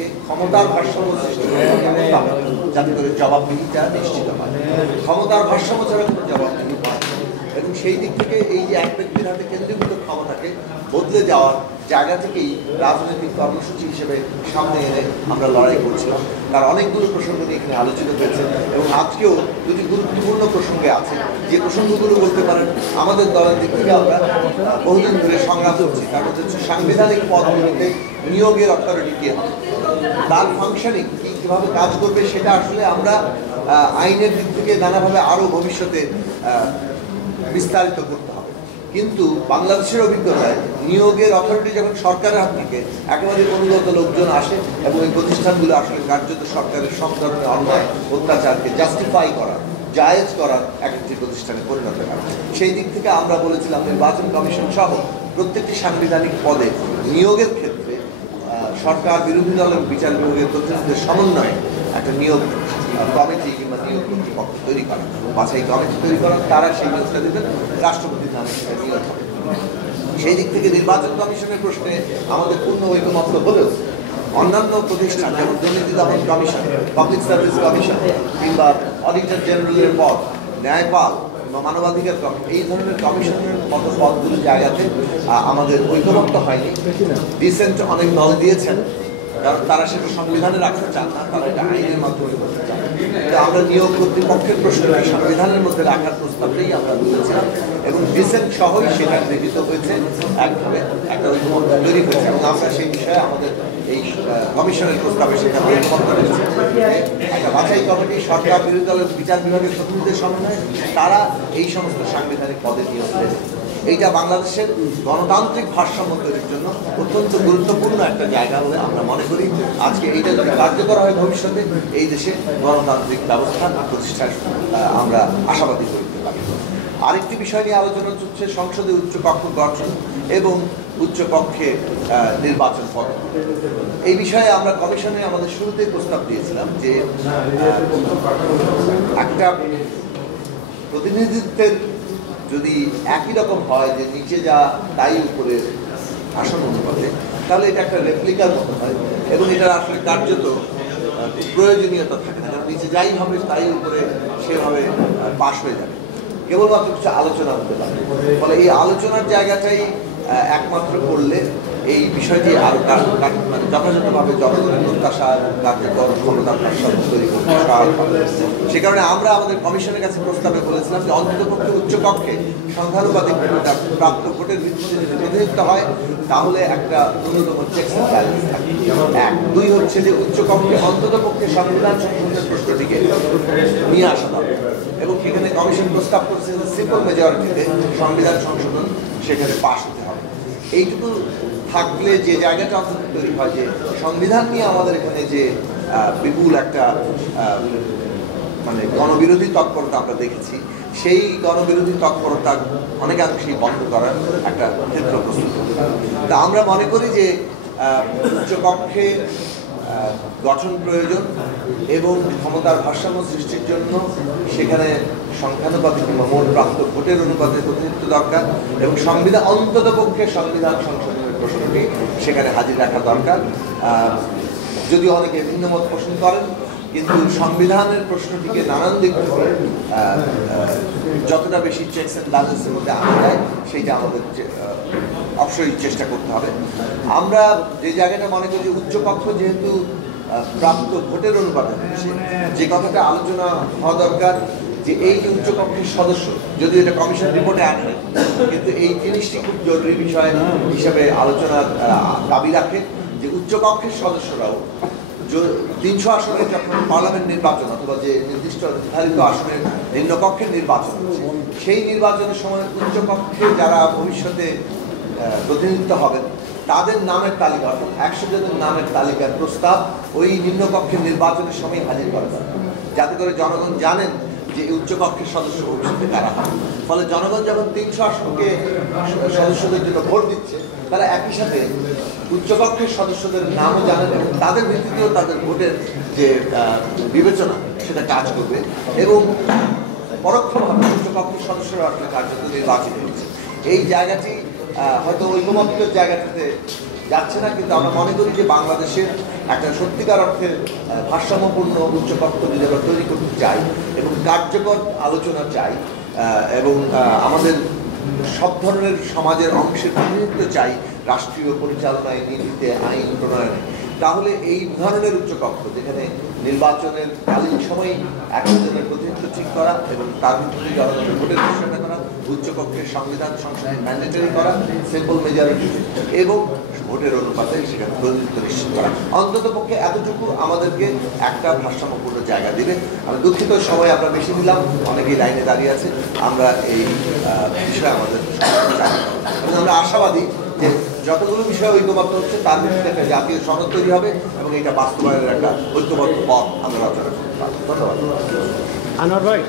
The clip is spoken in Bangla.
থেকে ক্ষমতার ভারসাম্য সৃষ্টি করতে হবে, যাতে করে জবাবদিহিতা নিশ্চিত হয়। ক্ষমতার ভারসাম্য ছাড়া কোনো জবাবদিহি হয় না। এবং সেই দিক থেকে এই যে এক ব্যক্তির হাতে কেন্দ্রীভূত ক্ষমতাকে বদলে যাওয়ার জায়গা থেকেই রাজনৈতিক কর্মসূচি হিসেবে সামনে এনে আমরা লড়াই করছিলাম। তার অনেকগুলো প্রসঙ্গ নিয়ে এখানে আলোচিত হয়েছে এবং আজকেও দুটি গুরুত্বপূর্ণ প্রসঙ্গে আছে, যে প্রসঙ্গগুলো বলতে পারেন আমাদের দলের দিক থেকে আমরা বহুদিন ধরে সংগ্রাম করছি। তার মধ্যে হচ্ছে সাংবিধানিক পদগুলোতে নিয়োগের অথরিটি কে হবে, তার ফাংশনিং কীভাবে কাজ করবে, সেটা আসলে আমরা আইনের দিক থেকে নানাভাবে আরও ভবিষ্যতে বিস্তারিত করতে হবে। কিন্তু বাংলাদেশের অভিজ্ঞতায় নিয়োগের অথরিটি যখন সরকারের হাত থেকে একেবারে অনুগত লোকজন আসে এবং এই প্রতিষ্ঠানগুলো আসলে কার্যত সরকারের সব ধরনের অন্যায় অত্যাচারকে জাস্টিফাই করার, জায়েজ করার একটি প্রতিষ্ঠানে পরিণত হয়। সেই দিক থেকে আমরা বলেছিলাম নির্বাচন কমিশন সহ প্রত্যেকটি সাংবিধানিক পদে নিয়োগের ক্ষেত্রে সরকার, বিরোধী দলের বিচার বিভাগের প্রতিনিধিদের সমন্বয়ে একটা নিয়োগ কমিটি কিংবা নিয়োগ কর্তৃপক্ষ তৈরি করা, বাছাই কমিটি তৈরি করা, তারা সেই নিয়োগটা দেবেন, রাষ্ট্রপতির নামে সেটা নিয়োগ হবে। সেই দিক থেকে নির্বাচন কমিশনের প্রশ্নে আমাদের পূর্ণ ঐকমত্য হলেও অন্যান্য প্রতিষ্ঠান যেমন দুর্নীতি দমন কমিশন, পাবলিক সার্ভিস কমিশন কিংবা অডিটর জেনারেলের পদ, ন্যায়পাল বা মানবাধিকার কমিশন, এই ধরনের কমিশনের মতো পদগুলোর জায়গাতে আমাদের ঐকমত্য হয়নি। ডিসেন্ট অনেক দল দিয়েছেন, কারণ তারা সেটা সংবিধানে রাখতে চান না, তারা এটা আইনের মাধ্যমে করতে চান। কিন্তু আমরা নিয়োগ কর্তৃপক্ষের প্রশ্নটি সংবিধানের মধ্যে রাখার প্রস্তাবটাই আমরা তুলেছিলাম এবং ডিসেন্ট সহই সেটা গৃহীত হয়েছে, একভাবে একটা ঐকমত্য তৈরি হয়েছে এবং আমরা সেই বিষয়ে আমাদের এই কমিশনের প্রস্তাবে সেখানে ঐকমত্য রয়েছে। একটা বাছাই কমিটি সরকার, বিরোধী দলের বিচার বিভাগের প্রতিনিধিদের সমন্বয়ে তারা এই সমস্ত সাংবিধানিক পদে নিয়োগ দেবে। এইটা বাংলাদেশের গণতান্ত্রিক ভারসাম্য তৈরির জন্য অত্যন্ত গুরুত্বপূর্ণ একটা জায়গা বলে আমরা মনে করি। আজকে এইটা যদি কার্যকর হয় ভবিষ্যতে এই দেশে গণতান্ত্রিক ব্যবস্থা প্রতিষ্ঠার আমরা আশাবাদী করতে পারি। আরেকটি বিষয় নিয়ে আলোচনা চলছে সংসদে উচ্চকক্ষ গঠন এবং উচ্চকক্ষে নির্বাচন পদ্ধতি। এই বিষয়ে আমরা কমিশনে আমাদের শুরুতেই প্রস্তাব দিয়েছিলাম যে একটা প্রতিনিধিত্বের যদি একই রকম হয় যে নিচে যা তাই উপরে আসন অনুপাতে, তাহলে এটা একটা রেপ্লিকার মতো হয় এবং এটার আসলে কার্যত প্রয়োজনীয়তা থাকে না, কারণ নিচে যাই হবে তাই উপরে সেভাবে পাশ হয়ে যাবে, কেবলমাত্র কিছু আলোচনা হতে পারে। ফলে এই আলোচনার জায়গাটাই একমাত্র করলে এই বিষয়টি আরো মানে যথাযথভাবে জনগণের প্রত্যাশা কার্যকর ক্ষমতার ভারসাম্য তৈরি করতে সহায়ক হবে। সে কারণে আমরা আমাদের কমিশনের কাছে প্রস্তাবে বলেছিলাম যে অন্ততপক্ষে উচ্চকক্ষে সংখ্যানুপাতিক প্রাপ্ত ভোটের ভিত্তিতে যদি প্রতিনিধিত্ব হয় তাহলে একটা ন্যূনতম চেকস এন্ড ব্যালেন্স থাকে। এক, দুই হচ্ছে যে উচ্চকক্ষে অন্ততপক্ষে সংবিধান সংশোধনের প্রশ্নটিকে নিয়ে আসা হবে এবং সেখানে কমিশন প্রস্তাব করছে যে সিম্পল মেজরিটিতে সংবিধান সংশোধন সেখানে পাশ হতে হবে। এইটুকু থাকলে যে জায়গাটা অন্তত তৈরি হয় যে সংবিধান নিয়ে আমাদের এখানে যে বিপুল একটা মানে গণবিরোধী তৎপরতা আমরা দেখেছি, সেই গণবিরোধী তৎপরতা অনেকাংশেই বন্ধ করার একটা ক্ষেত্র প্রস্তুত হবে। তা আমরা মনে করি যে উচ্চকক্ষে গঠন প্রয়োজন এবং ক্ষমতার ভারসাম্য সৃষ্টির জন্য সেখানে সংখ্যানুপাতিক কিংবা মোট প্রাপ্ত ভোটের অনুপাতে প্রতিনিধিত্ব দরকার এবং সংবিধান অন্ততপক্ষে সংবিধান সংশোধনের প্রশ্নটি সেখানে হাজির রাখা দরকার। যদিও অনেকে ভিন্ন মত পোষণ করেন, কিন্তু সংবিধানের প্রশ্নটিকে নানান দিক থেকে যতটা বেশি চেকস অ্যান্ড ব্যালেন্সের মধ্যে আনা যায় সেইটা আমাদের অবশ্যই চেষ্টা করতে হবে। আমরা যে জায়গাটা মনে করি যে উচ্চকক্ষ যেহেতু প্রাপ্ত ভোটের অনুপাতে যে কথাটা আলোচনা হওয়া দরকার যে এই যে উচ্চকক্ষের সদস্য, যদি এটা কমিশন রিপোর্টে আনে, কিন্তু এই জিনিসটি খুব জরুরি বিষয় হিসাবে আলোচনার দাবি রাখে যে উচ্চকক্ষের সদস্যরাও 300 আসনের যখন পার্লামেন্ট নির্বাচন অথবা যে নির্দিষ্ট নির্ধারিত আসনের নিম্নকক্ষের নির্বাচন, সেই নির্বাচনের সময় উচ্চকক্ষে যারা ভবিষ্যতে প্রতিনিধিত্ব হবেন তাদের নামের তালিকা অর্থাৎ 100 জনের নামের তালিকার প্রস্তাব ওই নিম্নকক্ষের নির্বাচনের সময় হাজির করা দরকার, যাতে করে জনগণ জানেন যে উচ্চকক্ষের সদস্য ভবিষ্যতে কারা হয়। ফলে জনগণ যখন 300 আসনকে সদস্যদের জন্য ভোট দিচ্ছে, তারা একই সাথে উচ্চকক্ষের সদস্যদের নামও জানেন এবং তাদের ভিত্তিতেও তাদের ভোটের যে বিবেচনা সেটা কাজ করবে এবং পরোক্ষভাবে উচ্চকক্ষের সদস্যরা আসলে কার্যত নির্বাচিত হচ্ছে। এই জায়গাটি হয়তো ঐকমত্যের জায়গাটাতে যাচ্ছে না, কিন্তু আমরা মনে করি যে বাংলাদেশের একটা সত্যিকার অর্থে ভারসাম্যপূর্ণ উচ্চকক্ষ যদি আমরা তৈরি করতে চাই এবং কার্যকর আলোচনা চাই এবং আমাদের সব ধরনের সমাজের অংশের প্রতিনিধিত্ব চাই রাষ্ট্রীয় পরিচালনায়, নীতিতে, আইন প্রণয়নে, তাহলে এই ধরনের উচ্চকক্ষ যেখানে নির্বাচনের কালীন সময় একজনের প্রতিনিধিত্ব ঠিক করা এবং তার ভিত্তিতে জনগণের ভোটের ঘোষণা করা, উচ্চকক্ষের সংবিধান সংশোধন ম্যান্ডেটরি করা, সিম্পল মেজরিটি এবং ভোটের অনুপাতে সেখানে প্রতিনিধিত্ব নিশ্চিত করা, অন্তত পক্ষে এতটুকু আমাদেরকে একটা ভারসাম্যপূর্ণ জায়গা দিবে। আমি দুঃখিত সময় আমরা বেশি দিলাম, অনেকেই লাইনে দাঁড়িয়ে আছে, আমরা এই বিষয়ে আমাদের এবং আমরা আশাবাদী যে যতগুলো বিষয় ঐক্যবদ্ধ হচ্ছে তার ভিত্তিতে একটা জাতীয় সনদ তৈরি হবে এবং এটা বাস্তবায়নের একটা ঐক্যবদ্ধ পথ আমরা রচনা করতে পারবো। ধন্যবাদ। আনোয়ার ভাই।